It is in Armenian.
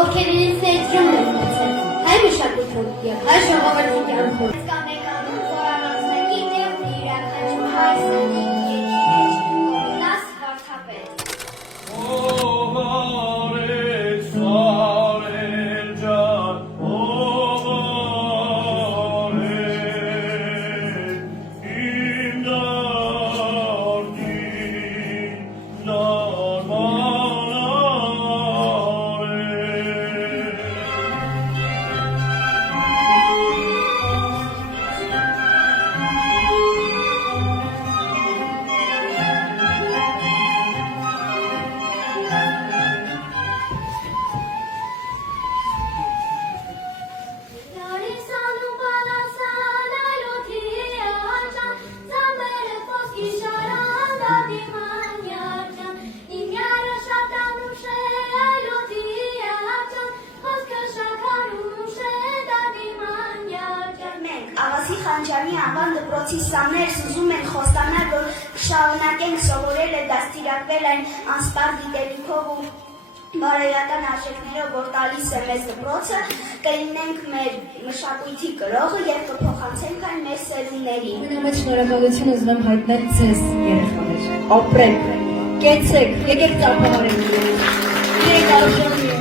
Ովքեր իրենց ներդրումն են ունեցել հայ մշակույթում և հայ ժողովրդի կյանքում։ Կամեկանում, որ առանձնակի դերն է իրականացնում հայ սննդի երկրի մեջ, կոմունաս վարդապետ։ Աղասի Խանջյանի անվան դպրոցի սաներս ուզում են խոստանալ, որ կշարունակենք սովորելը դաստիարակվել այն անսպառ գիտելիքով ու բարոյական արժեքներով, որ տալիս է մեզ դպրոցը, կլինենք մեր մշակույթի կրողը և կփոխանցենք այն մեր սերունդներին։ Ամենամեծ շնորհակալություն ուզում եմ հայտնել ձեզ, երեխաներ։ Ապրեք, կեցեք, եկեք ծափահարենք։ Երեք արժանի